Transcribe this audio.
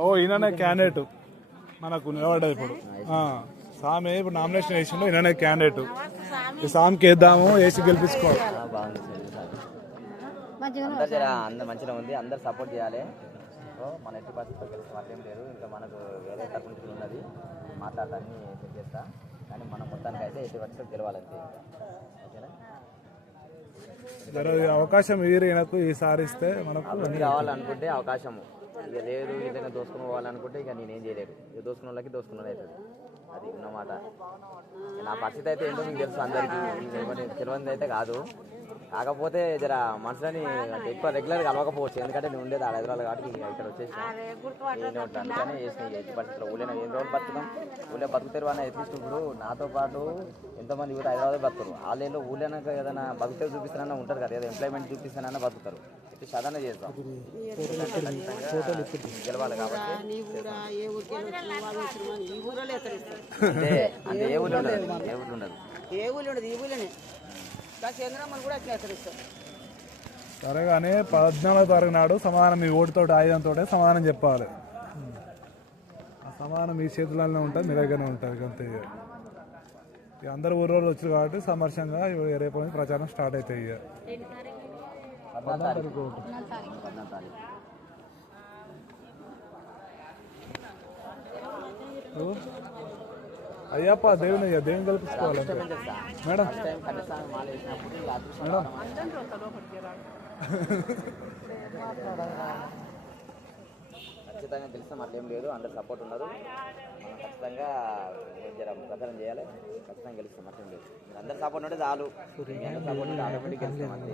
ఓ ఈయననే క్యాండిడేట్ మనకు నిలబడ్డది ఇప్పుడు. సామి ఇప్పుడు నామినేషన్ వేసిండు, ఈయననే క్యాండిడేట్. ఈ సామికి వేద్దాము, వేసి గెలిపించుకోవాలి. మంచిగా ఉంది, అందరు సపోర్ట్ చేయాలి. మన ఎట్టి పరిస్థితుల్లో గెలిచిన అట్లేం లేదు. ఇంకా మనకు వేరే తరఫు నుంచి ఉన్నది, మాట్లాడటాన్ని చెక్ చేస్తా. కానీ మనం మొత్తానికి అయితే ఎట్టి పరిస్థితుల్లో గెలవాలంతే. ఓకేనా, అవకాశం ఈయనకు ఈసారి ఇస్తే మనకు కావాలనుకుంటే అవకాశము ఇక లేదు. ఏదైనా దోసుకుని పోవాలనుకుంటే ఇక నేనేం చేయలేదు. ఇక దోసుకున్న వాళ్ళకి దోసుకున్నది అవుతుంది. అది ఉన్నమాట. నా పరిస్థితి అయితే ఏంటో మీకు తెలుసు అందరికీ, తెలియనిది అయితే కాదు. కాకపోతే జర మనుషులని ఎక్కువ రెగ్యులర్గా కలవకపోవచ్చు, ఎందుకంటే నేను ఉండేది హైదరాబాద్ కాబట్టి ఇక్కడ వచ్చేసి నేను అందుకనే చేసిన ఎట్టి పరిస్థితుల్లో ఊళ్ళో ఎన్ని రోజులు బతుకుతాం. ఊళ్ళో బతుకుతారు అని అట్లీస్ట్ ఇప్పుడు నాతో పాటు ఎంతోమంది ఊరు హైదరాబాద్ బతుకుతారు. వాళ్ళు ఊళ్ళో ఏదైనా బతుకుతారు చూపిస్తానన్నా ఉంటారు కదా, ఏదో ఎంప్లాయ్మెంట్ చూపిస్తానన్నా బతుకుతారు. ఎట్టి సాధన చేస్తాం, గెలవాలి కాబట్టి. అంటే ఏ ఊళ్ళో ఉండదు, ఏ ఊళ్ళో ఉండదు, ఏ ఊళ్ళో ఉండదు, ఈ ఊళ్ళోనే కూడా హెచ్చరిస్తాం. సరే కానీ 14వ తారీఖు నాడు సమాధానం మీ ఓటుతో ఆయుధంతో సమాధానం చెప్పాలి. ఆ సమాధానం మీ చేతుల్లోనే ఉంటుంది, మీ దగ్గరనే ఉంటుంది. అంతే. ఇక అందరు ఊళ్ళో వచ్చారు కాబట్టి సమర్శంగా రేపు నుంచి ప్రచారం స్టార్ట్ అవుతాయి. ఇక 14వ తారీఖు ఓటు. అయ్యప్ప దేవుని కల్పించుకోవాలి మేడం. మేడం ఖచ్చితంగా తెలుస్తాం, అట్లేం లేదు. అందరు సపోర్ట్ ఉన్నారు. మనం ఖచ్చితంగా ప్రచారం చేయాలి. ఖచ్చితంగా గెలుస్తాం, అట్లేం లేదు. మీరు అందరు సపోర్ట్ ఉంటే చాలు. అందరు సపోర్ట్ ఉంటే ఆటోమేటిక్ గెలుస్తాం. అంతే.